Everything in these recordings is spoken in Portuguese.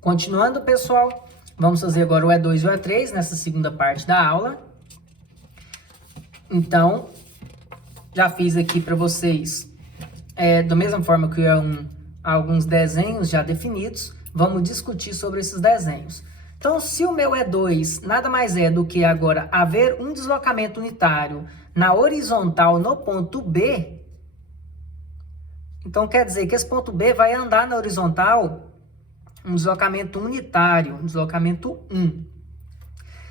Continuando, pessoal, vamos fazer agora o E2 e o E3 nessa segunda parte da aula. Então, já fiz aqui para vocês, da mesma forma que alguns desenhos já definidos, vamos discutir sobre esses desenhos. Então, se o meu E2 nada mais é do que agora haver um deslocamento unitário na horizontal no ponto B, então quer dizer que esse ponto B vai andar na horizontal um deslocamento unitário, um deslocamento 1.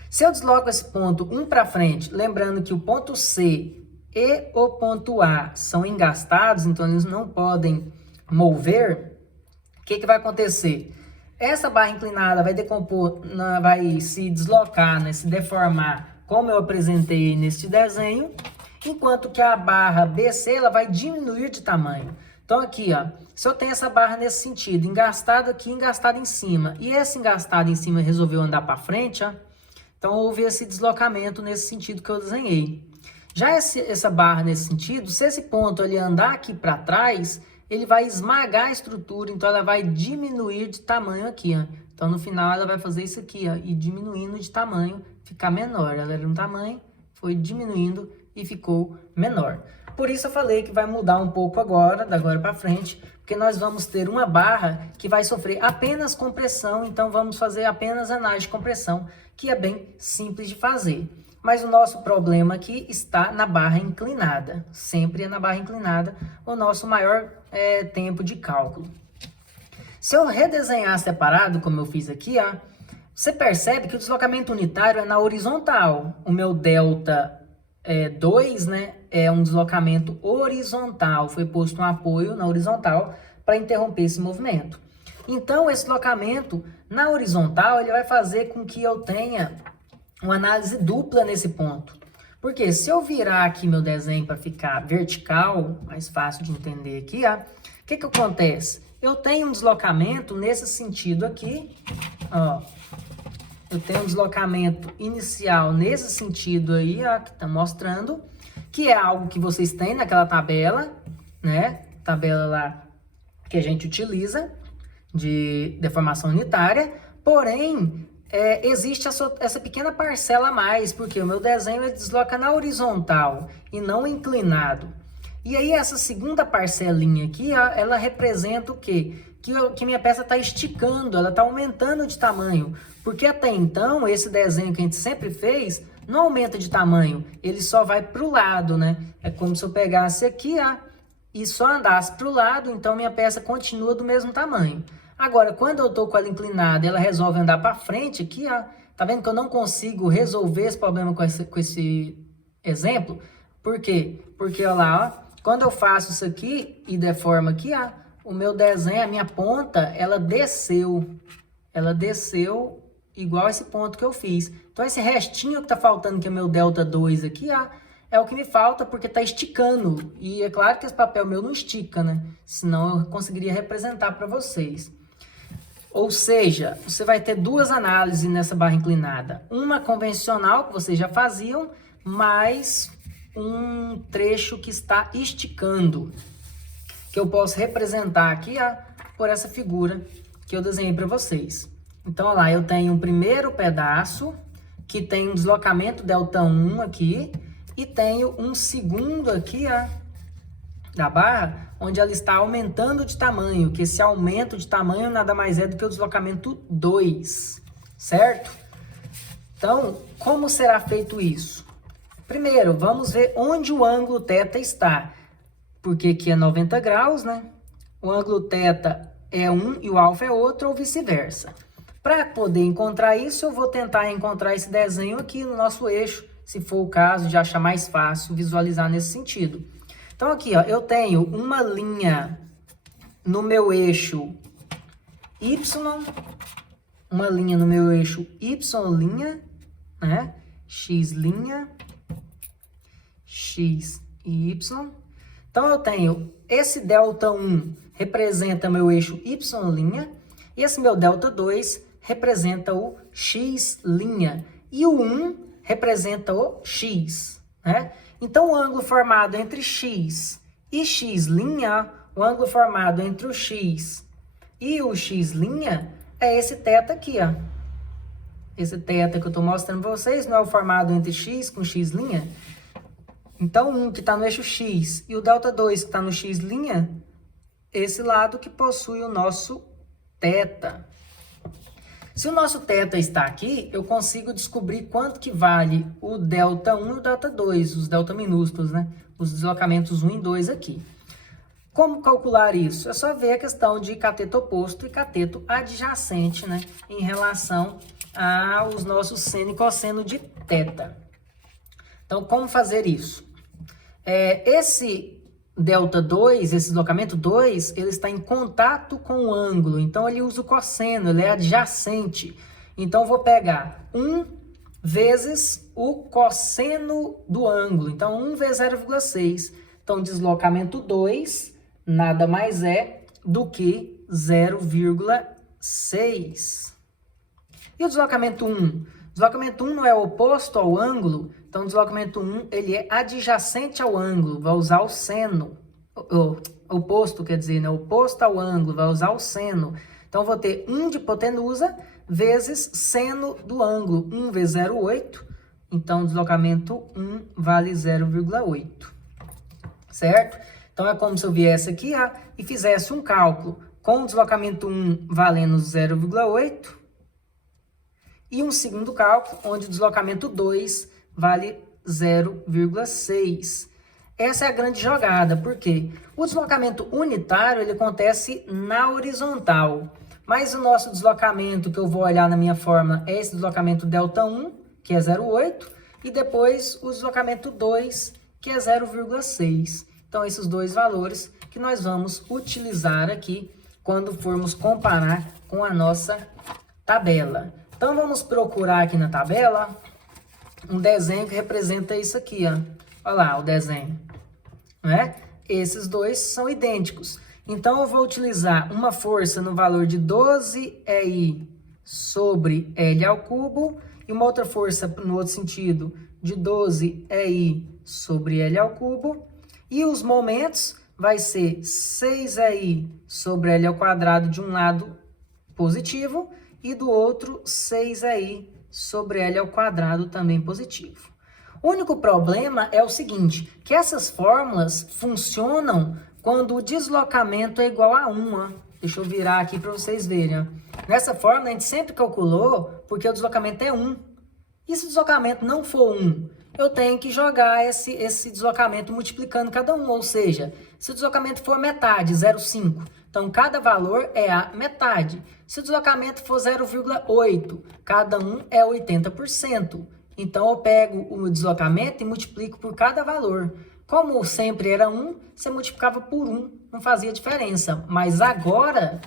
Se eu desloco esse ponto 1 para frente, lembrando que o ponto C e o ponto A são engastados, então eles não podem mover, o que vai acontecer? Essa barra inclinada vai decompor, vai se deslocar, né, se deformar, como eu apresentei neste desenho, enquanto que a barra BC ela vai diminuir de tamanho. Então aqui, ó, se eu tenho essa barra nesse sentido, engastada aqui, engastada em cima, e esse engastado em cima resolveu andar para frente, ó, então houve esse deslocamento nesse sentido que eu desenhei. Já essa barra nesse sentido, se esse ponto ele andar aqui para trás, ele vai esmagar a estrutura, então ela vai diminuir de tamanho aqui, ó. Então no final ela vai fazer isso aqui, ó, e diminuindo de tamanho, ficar menor. Ela era um tamanho, foi diminuindo e ficou menor. Por isso eu falei que vai mudar um pouco agora, da agora para frente, porque nós vamos ter uma barra que vai sofrer apenas compressão, então vamos fazer apenas análise de compressão, que é bem simples de fazer. Mas o nosso problema aqui está na barra inclinada. Sempre é na barra inclinada o nosso maior tempo de cálculo. Se eu redesenhar separado, como eu fiz aqui, ó, você percebe que o deslocamento unitário é na horizontal. O meu delta 2, né, é um deslocamento horizontal. Foi posto um apoio na horizontal para interromper esse movimento. Então, esse deslocamento na horizontal ele vai fazer com que eu tenha uma análise dupla nesse ponto. Porque se eu virar aqui meu desenho para ficar vertical, mais fácil de entender aqui, ó, o que acontece? Eu tenho um deslocamento nesse sentido aqui, ó. Eu tenho um deslocamento inicial nesse sentido aí, ó, que está mostrando, que é algo que vocês têm naquela tabela, né? Tabela lá que a gente utiliza de deformação unitária, porém, existe essa pequena parcela a mais, porque o meu desenho ele desloca na horizontal e não inclinado. E aí essa segunda parcelinha aqui, ó, ela representa o quê? Que minha peça está esticando, ela está aumentando de tamanho. Porque até então, esse desenho que a gente sempre fez, não aumenta de tamanho, ele só vai para o lado, né? É como se eu pegasse aqui, ó, e só andasse para o lado, então minha peça continua do mesmo tamanho. Agora, quando eu estou com ela inclinada e ela resolve andar para frente aqui, ó, tá vendo que eu não consigo resolver esse problema com esse exemplo? Por quê? Porque, olha lá, ó, quando eu faço isso aqui e deformo aqui, ó, o meu desenho, a minha ponta, ela desceu. Ela desceu igual esse ponto que eu fiz. Então, esse restinho que tá faltando, que é meu delta 2 aqui, ó, é o que me falta porque tá esticando. E é claro que esse papel meu não estica, né? Senão eu conseguiria representar para vocês. Ou seja, você vai ter duas análises nessa barra inclinada. Uma convencional, que vocês já faziam, mais um trecho que está esticando. Que eu posso representar aqui, ó, por essa figura que eu desenhei para vocês. Então, olha lá, eu tenho um primeiro pedaço, que tem um deslocamento delta 1 aqui, e tenho um segundo aqui, ó, da barra, onde ela está aumentando de tamanho, que esse aumento de tamanho nada mais é do que o deslocamento 2, certo? Então, como será feito isso? Primeiro, vamos ver onde o ângulo θ está, porque aqui é 90 graus, né? O ângulo θ é um e o alfa é outro, ou vice-versa. Para poder encontrar isso, eu vou tentar encontrar esse desenho aqui no nosso eixo, se for o caso de achar mais fácil visualizar nesse sentido. Então aqui, ó, eu tenho uma linha no meu eixo Y, uma linha no meu eixo Y', né? X', X e Y. Então eu tenho esse delta 1 representa meu eixo Y', e esse meu delta 2 representa o X', e o 1 representa o X, né? Então, o ângulo formado entre X e X', o ângulo formado entre o X e o X', é esse θ aqui, ó. Esse θ que eu estou mostrando para vocês não é o formado entre x com x'? Então, 1 que está no eixo x e o Δ2 que está no x', esse lado que possui o nosso θ. Se o nosso θ está aqui, eu consigo descobrir quanto que vale o Δ1 e o Δ2, os delta minúsculos, né? Os deslocamentos 1 e 2 aqui. Como calcular isso? É só ver a questão de cateto oposto e cateto adjacente, né? Em relação aos nossos seno e cosseno de θ. Então, como fazer isso? Esse Δ2, esse deslocamento 2, ele está em contato com o ângulo. Então, ele usa o cosseno, ele é adjacente. Então, eu vou pegar 1 vezes o cosseno do ângulo. Então, 1 vezes 0,6. Então, deslocamento 2 nada mais é do que 0,6. E o deslocamento 1? Deslocamento 1 não é oposto ao ângulo, então o deslocamento 1 ele é adjacente ao ângulo, vai usar o seno. Oposto, quer dizer, né? Oposto ao ângulo, vai usar o seno. Então, vou ter 1 de hipotenusa vezes seno do ângulo. 1 vezes 0,8. Então, o deslocamento 1 vale 0,8. Certo? Então, é como se eu viesse aqui e fizesse um cálculo com o deslocamento 1 valendo 0,8 e um segundo cálculo onde o deslocamento 2 vale 0,6. Essa é a grande jogada, porque o deslocamento unitário ele acontece na horizontal, mas o nosso deslocamento que eu vou olhar na minha fórmula é esse deslocamento Δ1, que é 0,8, e depois o deslocamento 2, que é 0,6. Então, esses dois valores que nós vamos utilizar aqui quando formos comparar com a nossa tabela. Então, vamos procurar aqui na tabela um desenho que representa isso aqui, ó. Olha lá o desenho, né? Esses dois são idênticos. Então, eu vou utilizar uma força no valor de 12EI sobre L ao cubo e uma outra força no outro sentido de 12EI sobre L ao cubo. E os momentos vai ser 6EI sobre L ao quadrado de um lado positivo e do outro 6EI sobre L ao quadrado também positivo. O único problema é o seguinte, que essas fórmulas funcionam quando o deslocamento é igual a 1. Ó. Deixa eu virar aqui para vocês verem. Ó. Nessa fórmula a gente sempre calculou porque o deslocamento é 1. E se o deslocamento não for 1, eu tenho que jogar esse deslocamento multiplicando cada um. Ou seja, se o deslocamento for metade, 0,5, então cada valor é a metade. Se o deslocamento for 0,8, cada um é 80%. Então, eu pego o deslocamento e multiplico por cada valor. Como sempre era 1, você multiplicava por 1, não fazia diferença. Mas agora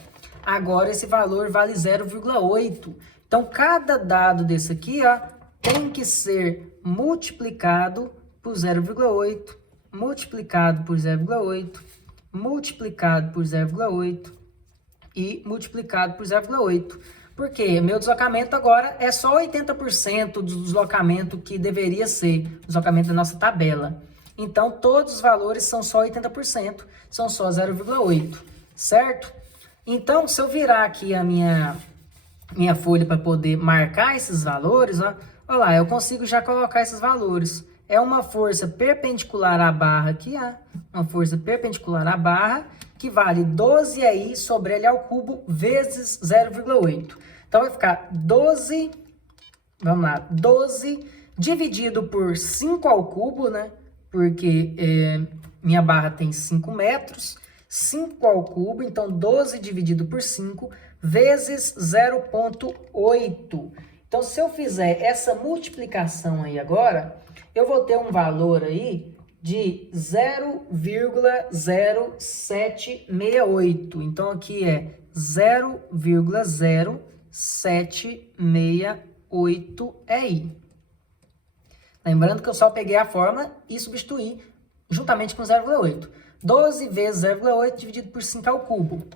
esse valor vale 0,8. Então, cada dado desse aqui, ó, tem que ser multiplicado por 0,8, multiplicado por 0,8, multiplicado por 0,8 e multiplicado por 0,8. Porque meu deslocamento agora é só 80% do deslocamento que deveria ser o deslocamento da nossa tabela. Então, todos os valores são só 80%, são só 0,8, certo? Então, se eu virar aqui a minha folha para poder marcar esses valores, ó, olha lá, eu consigo já colocar esses valores. É uma força perpendicular à barra aqui, ó, uma força perpendicular à barra, que vale 12EI sobre L ao cubo vezes 0,8. Então, vai ficar 12, vamos lá, 12 dividido por 5 ao cubo, né? Porque minha barra tem 5 metros, 5 ao cubo, então 12 dividido por 5 vezes 0,8. Então, se eu fizer essa multiplicação aí agora, eu vou ter um valor aí de 0,0768. Então, aqui é 0,0768 EI. Lembrando que eu só peguei a fórmula e substituí juntamente com 0,8. 12 vezes 0,8 dividido por 5 ao cubo.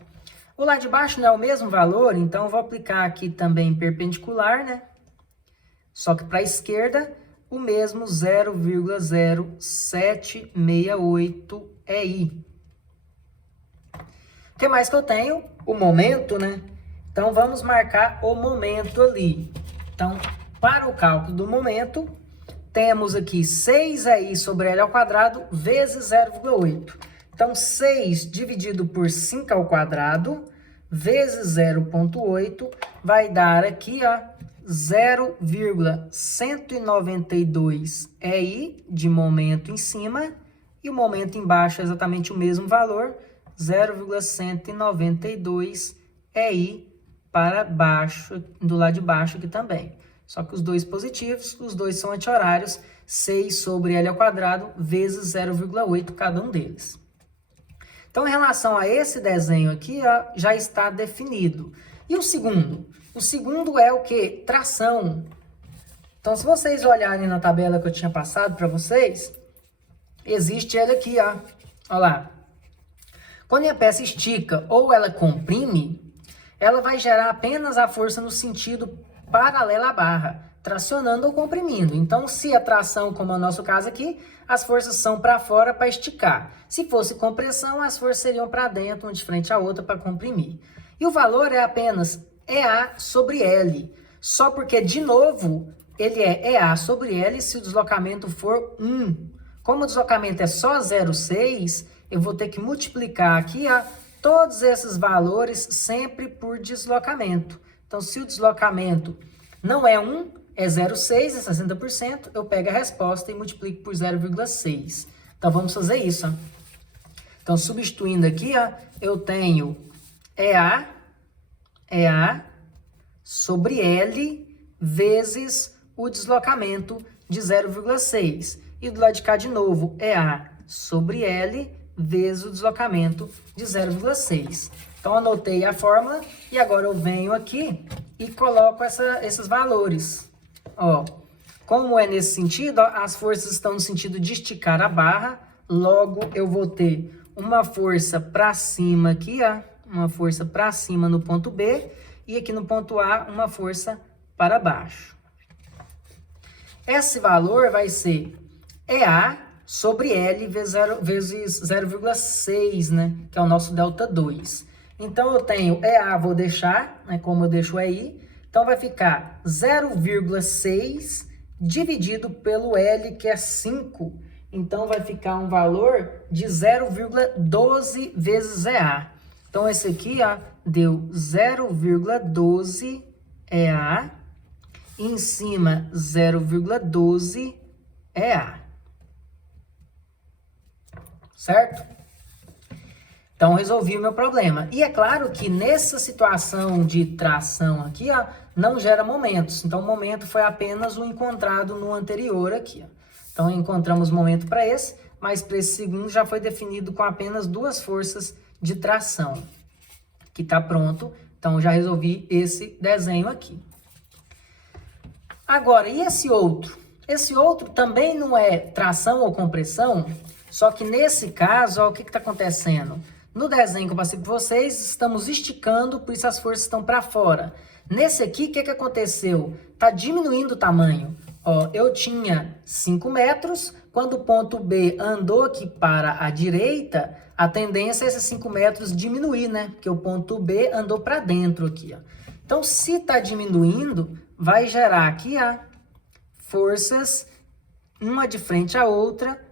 O lá de baixo não é o mesmo valor, então eu vou aplicar aqui também perpendicular, né? Só que para a esquerda, o mesmo 0,0768 EI. O que mais que eu tenho? O momento, né? Então, vamos marcar o momento ali. Então, para o cálculo do momento, temos aqui 6i sobre L ao quadrado vezes 0,8. Então, 6 dividido por 5 ao quadrado vezes 0,8 vai dar aqui, ó, 0,192 EI de momento em cima e o momento embaixo é exatamente o mesmo valor, 0,192 EI para baixo, do lado de baixo aqui também. Só que os dois positivos, os dois são anti-horários, 6 sobre L ao quadrado vezes 0,8 cada um deles. Então, em relação a esse desenho aqui, ó, já está definido. E o segundo? O segundo é o quê? Tração. Então, se vocês olharem na tabela que eu tinha passado para vocês, existe ele aqui, ó. Olha lá. Quando a peça estica ou ela comprime, ela vai gerar apenas a força no sentido paralelo à barra, tracionando ou comprimindo. Então, se a tração, como é o nosso caso aqui, as forças são para fora para esticar. Se fosse compressão, as forças seriam para dentro, uma de frente à outra, para comprimir. E o valor é apenas EA sobre L. Só porque, de novo, ele é EA sobre L se o deslocamento for 1. Como o deslocamento é só 0,6, eu vou ter que multiplicar aqui todos esses valores sempre por deslocamento. Então, se o deslocamento não é 1, é 0,6, é 60%, eu pego a resposta e multiplico por 0,6. Então, vamos fazer isso. Ó. Então, substituindo aqui, ó, eu tenho EA sobre L vezes o deslocamento de 0,6. E do lado de cá, de novo, EA sobre L vezes o deslocamento de 0,6. Então, anotei a fórmula e agora eu venho aqui e coloco esses valores. Ó, como é nesse sentido, ó, as forças estão no sentido de esticar a barra, logo eu vou ter uma força para cima aqui, ó, uma força para cima no ponto B, e aqui no ponto A, uma força para baixo. Esse valor vai ser EA sobre L vezes 0,6, né, que é o nosso delta 2. Então, eu tenho EA, vou deixar, né, como eu deixo EI, então vai ficar 0,6 dividido pelo L, que é 5. Então, vai ficar um valor de 0,12 vezes EA. Então, esse aqui ó, deu 0,12 EA, e em cima 0,12 EA. Certo? Então, resolvi o meu problema. E é claro que nessa situação de tração aqui, ó, não gera momentos. Então, o momento foi apenas o encontrado no anterior aqui. Ó. Então, encontramos momento para esse, mas para esse segundo já foi definido com apenas duas forças de tração. Que está pronto. Então, já resolvi esse desenho aqui. Agora, e esse outro? Esse outro também não é tração ou compressão, só que nesse caso, ó, o que está acontecendo? No desenho que eu passei para vocês, estamos esticando, por isso as forças estão para fora. Nesse aqui, o que aconteceu? Está diminuindo o tamanho. Ó, eu tinha 5 metros, quando o ponto B andou aqui para a direita, a tendência é esses 5 metros diminuir, né? Porque o ponto B andou para dentro aqui, ó. Então, se está diminuindo, vai gerar aqui, ó, forças, uma de frente à outra,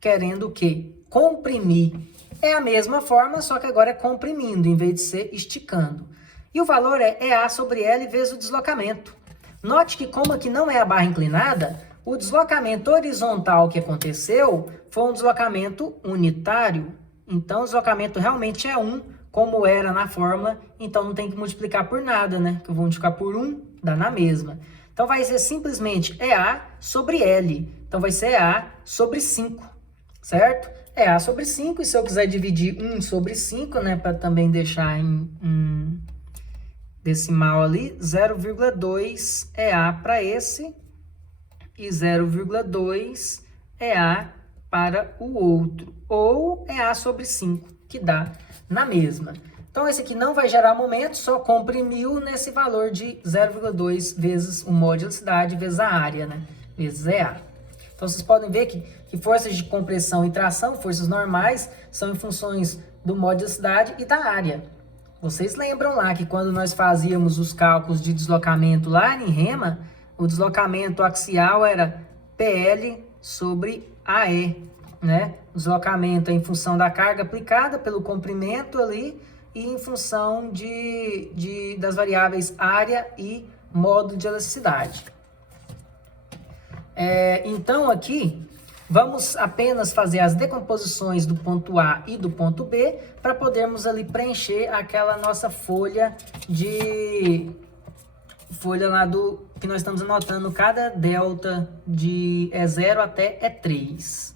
querendo o quê? Comprimir. É a mesma forma, só que agora é comprimindo, em vez de ser esticando. E o valor é EA sobre L vezes o deslocamento. Note que como aqui não é a barra inclinada, o deslocamento horizontal que aconteceu foi um deslocamento unitário. Então, o deslocamento realmente é 1, como era na fórmula. Então, não tem que multiplicar por nada, né? Que eu vou multiplicar por 1, dá na mesma. Então, vai ser simplesmente EA sobre L. Então, vai ser EA sobre 5, certo? EA sobre 5, e se eu quiser dividir 1 sobre 5, né, para também deixar em decimal ali, 0,2 EA para esse e 0,2 EA para o outro, ou EA sobre 5, que dá na mesma. Então, esse aqui não vai gerar momento, só comprimiu nesse valor de 0,2 vezes o módulo de cidade vezes a área, né, vezes EA. Então, vocês podem ver que forças de compressão e tração, forças normais, são em funções do módulo de cidade e da área. Vocês lembram lá que quando nós fazíamos os cálculos de deslocamento lá em rema, o deslocamento axial era PL sobre AE, né? O deslocamento é em função da carga aplicada pelo comprimento ali e em função das variáveis área e modo de elasticidade. Então aqui vamos apenas fazer as decomposições do ponto A e do ponto B para podermos ali preencher aquela nossa folha lá do que nós estamos anotando cada delta de E0 até E3.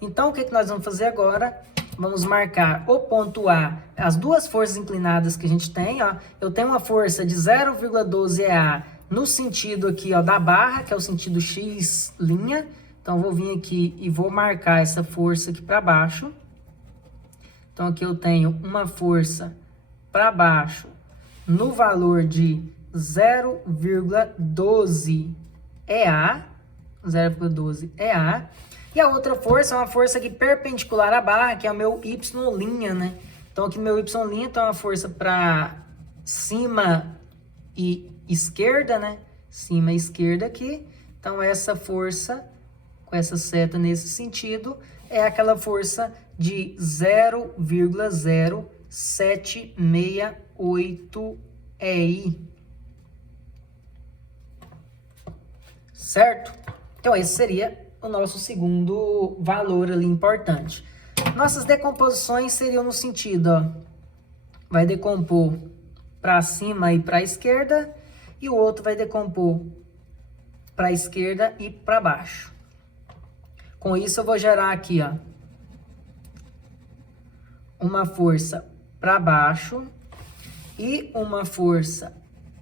Então o que nós vamos fazer agora? Vamos marcar o ponto A, as duas forças inclinadas que a gente tem, ó. Eu tenho uma força de 0,12 EA no sentido aqui, ó, da barra, que é o sentido X'. Então, vou vir aqui e vou marcar essa força aqui para baixo. Então, aqui eu tenho uma força para baixo no valor de 0,12 EA. 0,12 EA. E a outra força é uma força aqui perpendicular à barra, que é o meu Y', né? Então, aqui no meu Y' tem uma força para cima e esquerda, né? Cima e esquerda aqui. Então, essa força, com essa seta nesse sentido, é aquela força de 0,0768 EI. Certo? Então, esse seria o nosso segundo valor ali importante. Nossas decomposições seriam no sentido, ó, vai decompor para cima e para a esquerda, e o outro vai decompor para a esquerda e para baixo. Com isso, eu vou gerar aqui, ó, uma força para baixo e uma força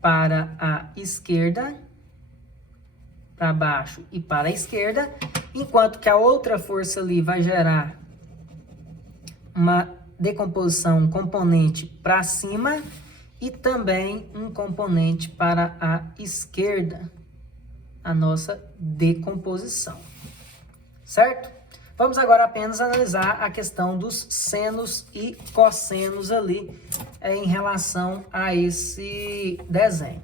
para a esquerda, para baixo e para a esquerda, enquanto que a outra força ali vai gerar uma decomposição, um componente para cima e também um componente para a esquerda, a nossa decomposição, certo? Vamos agora apenas analisar a questão dos senos e cossenos ali em relação a esse desenho.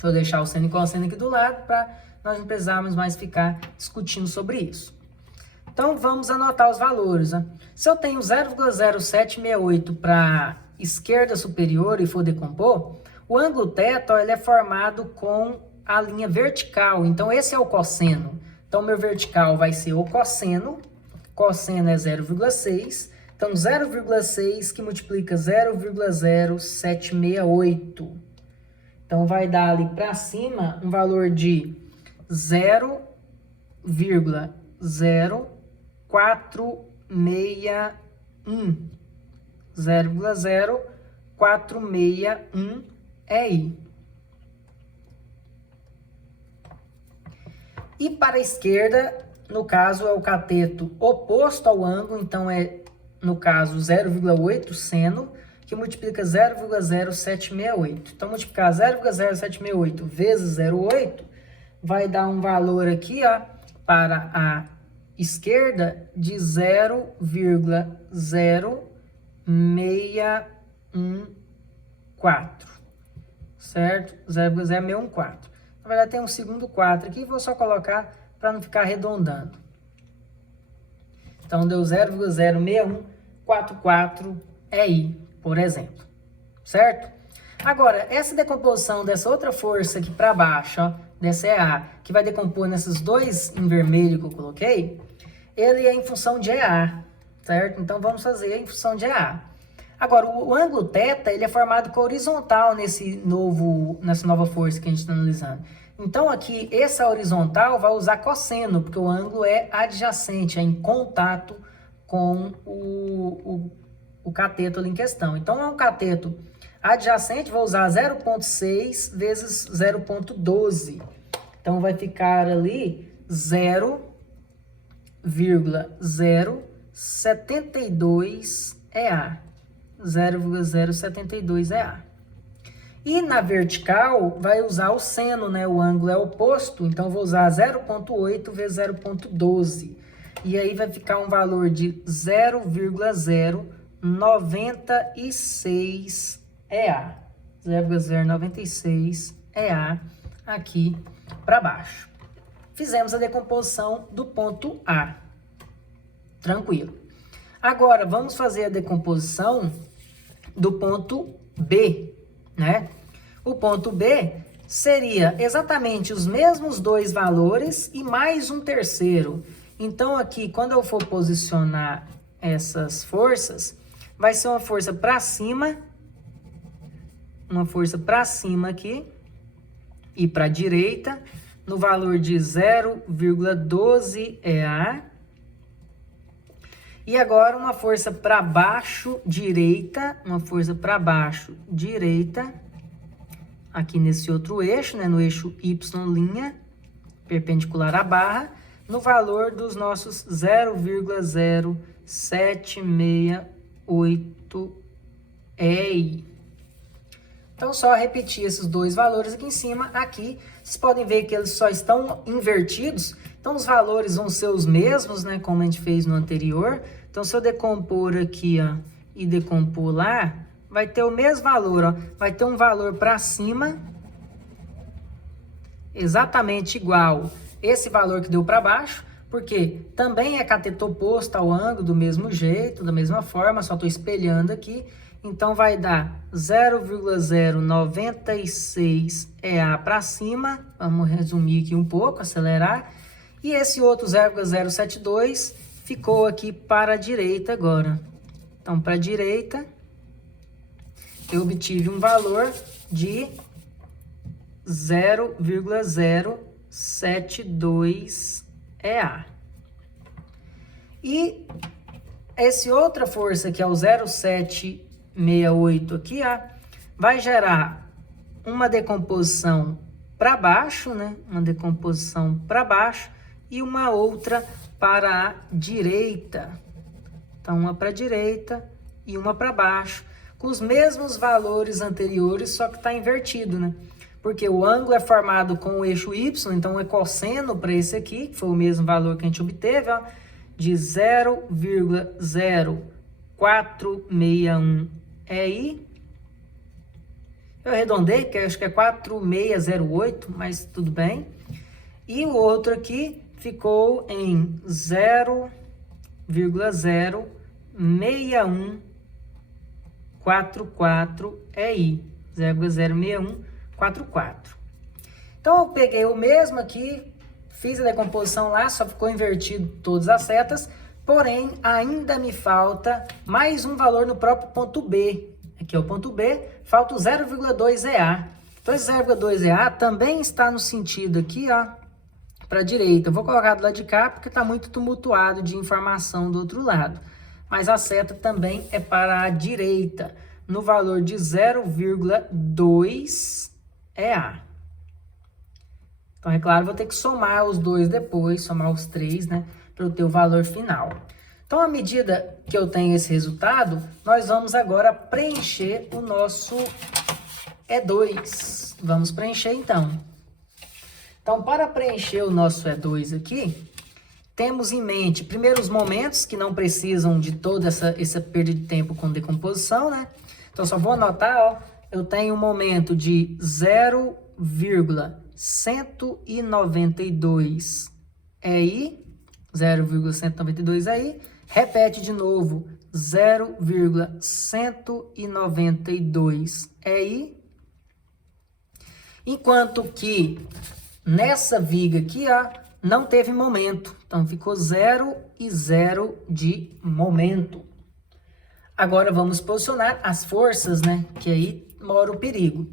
Vou deixar o seno e cosseno aqui do lado para nós não precisarmos mais ficar discutindo sobre isso. Então, vamos anotar os valores, né? Se eu tenho 0,0768 para esquerda superior e for decompor, o ângulo θ ele é formado com a linha vertical. Então, esse é o cosseno. Então, meu vertical vai ser o cosseno. Cosseno é 0,6. Então, 0,6 que multiplica 0,0768. Então, vai dar ali para cima um valor de 0,0461. 0,0461 EI. E para a esquerda, no caso, é o cateto oposto ao ângulo, então é, no caso, 0,8 seno, que multiplica 0,0768. Então, multiplicar 0,0768 vezes 0,8 vai dar um valor aqui, ó, para a esquerda de 0,0614, certo? 0,0614. Na verdade, tem um segundo 4 aqui, vou só colocar para não ficar arredondando. Então, deu 0,06144 EI, por exemplo, certo? Agora, essa decomposição dessa outra força aqui para baixo, ó, dessa EA, que vai decompor nesses dois em vermelho que eu coloquei, ele é em função de EA, certo? Então, vamos fazer em função de EA. Agora, o ângulo θ, ele é formado com horizontal nessa nova força que a gente está analisando. Então, aqui, essa horizontal vai usar cosseno, porque o ângulo é adjacente, é em contato com o cateto ali em questão. Então, é um cateto adjacente, vou usar 0,6 vezes 0,12. Então, vai ficar ali 0,072 EA. 0,072 EA. E na vertical, vai usar o seno, né? O ângulo é oposto, então vou usar 0,8 vezes 0,12. E aí vai ficar um valor de 0,0 0,096 EA. 0,096 EA aqui para baixo. Fizemos a decomposição do ponto A. Tranquilo. Agora, vamos fazer a decomposição do ponto B, né? O ponto B seria exatamente os mesmos dois valores e mais um terceiro. Então, aqui, quando eu for posicionar essas forças, vai ser uma força para cima aqui e para a direita, no valor de 0,12 EA. E agora uma força para baixo direita, aqui nesse outro eixo, né, no eixo Y', perpendicular à barra, no valor dos nossos 0,0768 EI. Então, só repetir esses dois valores aqui em cima. Aqui, vocês podem ver que eles só estão invertidos. Então, os valores vão ser os mesmos, né? Como a gente fez no anterior. Então, se eu decompor aqui, ó, e decompor lá, vai ter o mesmo valor, ó. Vai ter um valor para cima, exatamente igual esse valor que deu para baixo, porque também é cateto oposto ao ângulo do mesmo jeito, da mesma forma, só estou espelhando aqui. Então, vai dar 0,096 EA para cima. Vamos resumir aqui um pouco, acelerar. E esse outro 0,072 ficou aqui para a direita agora. Então, para a direita, eu obtive um valor de 0,072 EA. E essa outra força, que é o 0,768 aqui, ó, vai gerar uma decomposição para baixo, né? Uma decomposição para baixo e uma outra para a direita. Então, uma para a direita e uma para baixo, com os mesmos valores anteriores, só que está invertido, né? Porque o ângulo é formado com o eixo Y, então é cosseno para esse aqui, que foi o mesmo valor que a gente obteve, ó, de 0,0461 EI. Eu arredondei, que acho que é 4608, mas tudo bem. E o outro aqui ficou em 0,06144 EI. 0,06144. Então, eu peguei o mesmo aqui, fiz a decomposição lá, só ficou invertido todas as setas, porém, ainda me falta mais um valor no próprio ponto B. Aqui é o ponto B, falta o 0,2 EA. Então, esse 0,2 EA também está no sentido aqui, ó, para a direita. Eu vou colocar do lado de cá, porque está muito tumultuado de informação do outro lado. Mas a seta também é para a direita, no valor de 0,2 EA. Então, é claro, vou ter que somar os dois depois, somar os três, né, para eu ter o valor final. Então, à medida que eu tenho esse resultado, nós vamos agora preencher o nosso E2. Vamos preencher, então. Então, para preencher o nosso E2 aqui, temos em mente, primeiro, os momentos que não precisam de toda essa perda de tempo com decomposição, né? Então, só vou anotar, ó, eu tenho um momento de 0,192 EI, 0,192 EI, repete de novo, 0,192 EI, enquanto que nessa viga aqui, ó, não teve momento, então ficou 0 e 0 de momento. Agora vamos posicionar as forças, né, que aí mora o perigo.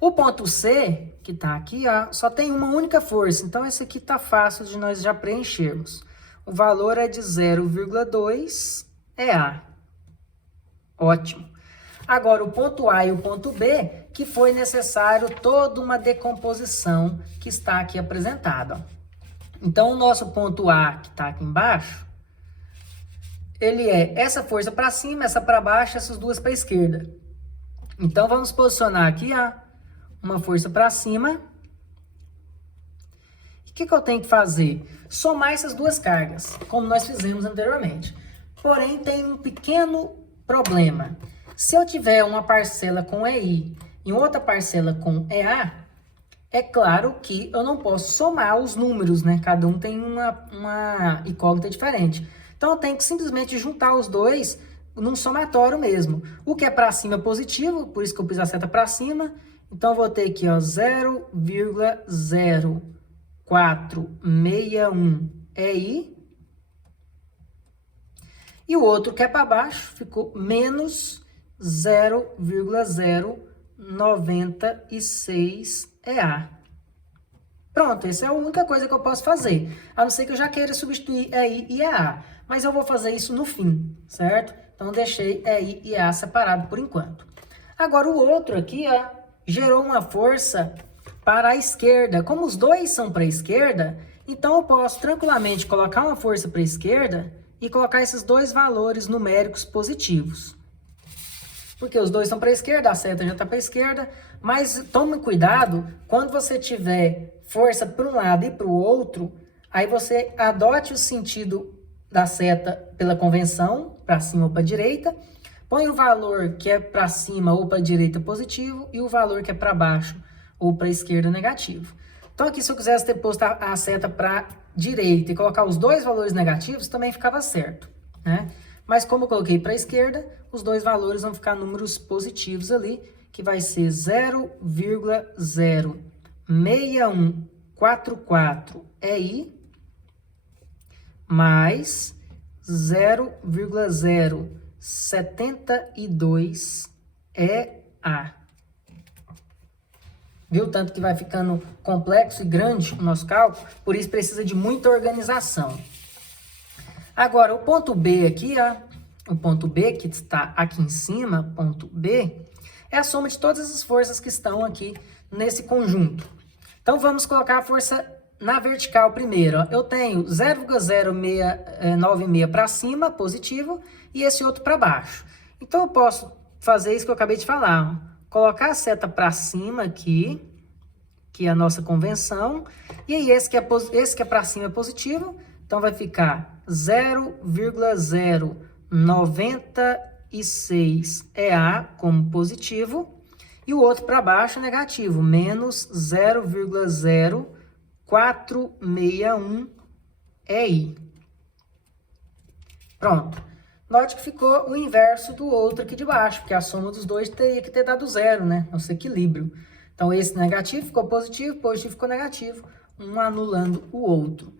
O ponto C, que está aqui, ó, só tem uma única força, então esse aqui está fácil de nós já preenchermos. O valor é de 0,2 EA. Ótimo. Agora, o ponto A e o ponto B, que foi necessário toda uma decomposição que está aqui apresentada. Então, o nosso ponto A, que está aqui embaixo, ele é essa força para cima, essa para baixo, essas duas para a esquerda. Então, vamos posicionar aqui, ó, uma força para cima. O que eu tenho que fazer? Somar essas duas cargas, como nós fizemos anteriormente. Porém, tem um pequeno Problema. Se eu tiver uma parcela com EI e outra parcela com EA, é claro que eu não posso somar os números, né? Cada um tem uma incógnita diferente. Então, eu tenho que simplesmente juntar os dois num somatório mesmo. O que é para cima é positivo, por isso que eu pus a seta para cima. Então, eu vou ter aqui, ó, 0,0461 EI. E o outro que é para baixo ficou menos 0,096 EA. Pronto, essa é a única coisa que eu posso fazer. A não ser que eu já queira substituir EI e EA. Mas eu vou fazer isso no fim, certo? Então, deixei EI e EA separado por enquanto. Agora, o outro aqui, ó, gerou uma força para a esquerda. Como os dois são para a esquerda, então eu posso tranquilamente colocar uma força para a esquerda e colocar esses dois valores numéricos positivos. Porque os dois estão para a esquerda, a seta já está para a esquerda, mas tome cuidado, quando você tiver força para um lado e para o outro, aí você adote o sentido da seta pela convenção, para cima ou para a direita, põe o valor que é para cima ou para a direita positivo e o valor que é para baixo ou para a esquerda negativo. Então aqui, se eu quisesse ter posto a seta para direita e colocar os dois valores negativos, também ficava certo, né? Mas como eu coloquei para a esquerda, os dois valores vão ficar números positivos ali, que vai ser 0,06144 EI mais 0,072 EA. Viu? Tanto que vai ficando complexo e grande o nosso cálculo, por isso precisa de muita organização. Agora, o ponto B aqui, ó, o ponto B que está aqui em cima, ponto B, é a soma de todas as forças que estão aqui nesse conjunto. Então, vamos colocar a força na vertical primeiro. Ó. Eu tenho 0,0696 para cima, positivo, e esse outro para baixo. Então, eu posso fazer isso que eu acabei de falar. Ó. Colocar a seta para cima aqui, que é a nossa convenção, e aí esse que é para cima é positivo, então vai ficar 0,096 EA como positivo, e o outro para baixo é negativo, menos 0,0461 EI. Pronto. Note que ficou o inverso do outro aqui de baixo, porque a soma dos dois teria que ter dado zero, né? Nosso equilíbrio. Então, esse negativo ficou positivo ficou negativo, um anulando o outro.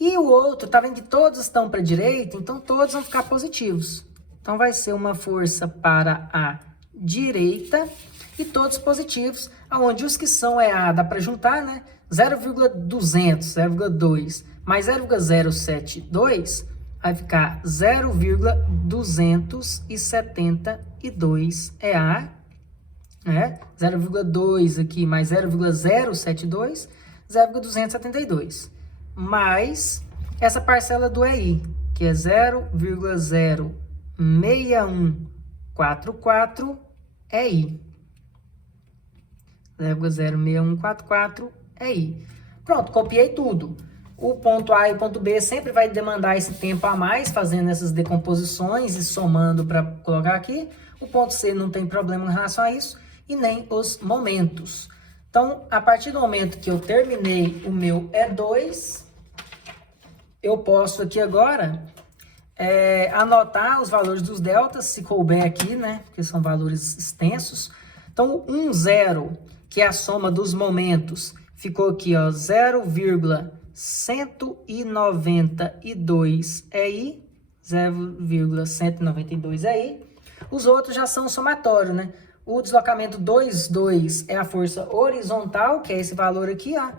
E o outro, tá vendo que todos estão para a direita, então todos vão ficar positivos. Então, vai ser uma força para a direita e todos positivos, onde os que são EA dá para juntar, né? 0,200, 0,2 mais 0,072 vai ficar 0,272 EA, né? 0,2 aqui mais 0,072, 0,272. Mais essa parcela do EI, que é 0,06144 EI. 0,06144 EI. Pronto, copiei tudo. O ponto A e o ponto B sempre vai demandar esse tempo a mais, fazendo essas decomposições e somando para colocar aqui. O ponto C não tem problema em relação a isso, e nem os momentos. Então, a partir do momento que eu terminei o meu E2, eu posso aqui agora anotar os valores dos deltas, se couber aqui, né? Porque são valores extensos. Então, o 0, que é a soma dos momentos, ficou aqui, ó, 0,192 EI, 0,192 EI. Os outros já são somatório, né? O deslocamento 2,2 é a força horizontal, que é esse valor aqui, ó.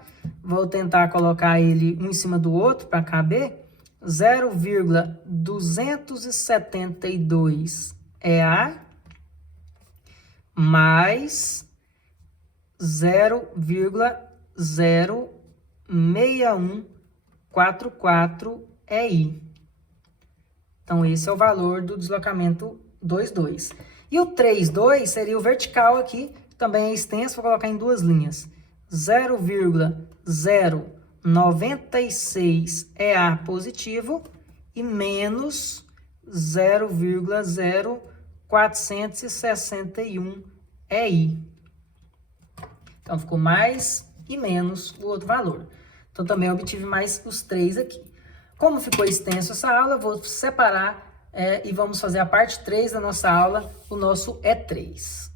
Vou tentar colocar ele um em cima do outro para caber. 0,272 EA mais 0,06144 EI. Então, esse é o valor do deslocamento 2,2. E o 3,2 seria o vertical aqui, que também é extenso, vou colocar em duas linhas. 0,096 EA positivo e menos 0,0 461 EI. Então, ficou mais e menos o outro valor. Então, também obtive mais os 3 aqui. Como ficou extenso essa aula, eu vou separar e vamos fazer a parte 3 da nossa aula, o nosso E3.